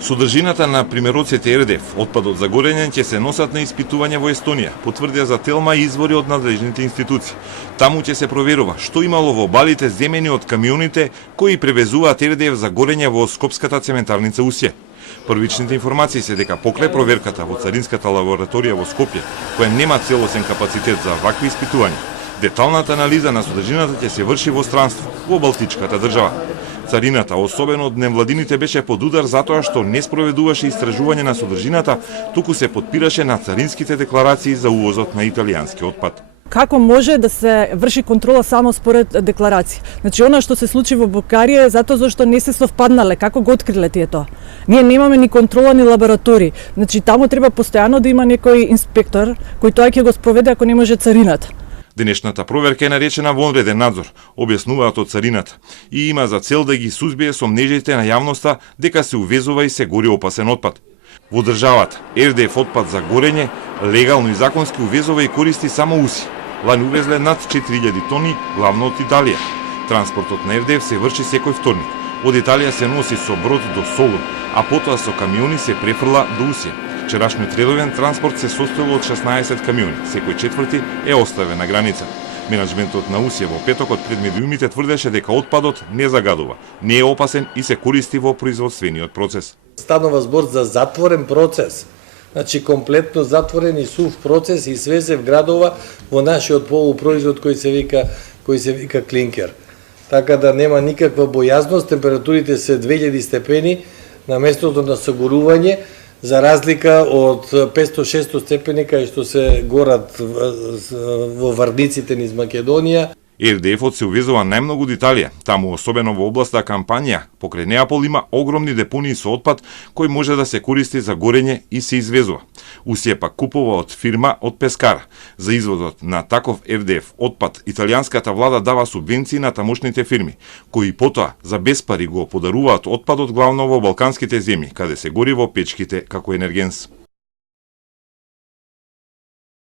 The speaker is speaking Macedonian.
Содржината на примероците РДФ, отпадот за горење, ќе се носат на испитување во Естонија, потврдија за Телма и извори од надлежните институции. Таму ќе се проверува што имало во балите земени од камионите кои превезуваат РДФ за горење во Скопската цементарница Усје. Првичните информации се дека покрај проверката во царинската лабораторија во Скопје, која нема целосен капацитет за вакви испитувања, деталната анализа на содржината ќе се врши во странство, во Балтичката држава. Царината, особено од невладините, беше под удар затоа што не спроведуваше истражување на содржината, туку се потпираше на царинските декларации за увозот на италијански отпад. Како може да се врши контрола само според декларации? Значи, она што се случи во Букарија е затоа зашто не се совпаднале, како го откриле тие тоа? Ние немаме ни контрола ни лаборатории. Значи, таму треба постојано да има некој инспектор кој тоа ќе го спроведе ако не може царината. Денешната проверка е наречена вонреден надзор, објаснуваат од царината, и има за цел да ги сузбие сомнежите на јавноста дека се увезува и се гори опасен отпад. Во државата, РДФ отпад за горење легално и законски увезува и користи само Усија. Лани увезле над 4000 тони, главно од Италија. Транспортот на РДФ се врши секој вторник. Од Италија се носи со брод до Солун, а потоа со камиони се префрла до Усија. Вчерашниот редовен транспорт се состоел од 16 камиони, секој четврти е оставен на граница. Менаџментот на Усија во петокот пред медиумите тврдеше дека отпадот не загадува, не е опасен и се користи во производствениот процес. Станува збор за затворен процес. Значи комплетно затворен и сув процес и све се вградува во нашиот полупроизвод кој се вика клинкер. Така да нема никаква бојазност, температурите се 2000 степени на местото на согорување, за разлика од 500-600 степени кај што се горат во варниците низ Македонија. РДФ-от се увезува најмногу од Италија, таму особено во областа Кампанија, покрај Неапол има огромни депонии со отпад кој може да се користи за горење и се извезува. Усија пак купува од фирма од Пескара. За извозот на таков РДФ отпад, италијанската влада дава субвенции на тамошните фирми, кои потоа за без пари го подаруваат отпадот главно во балканските земји, каде се гори во печките како енергенс.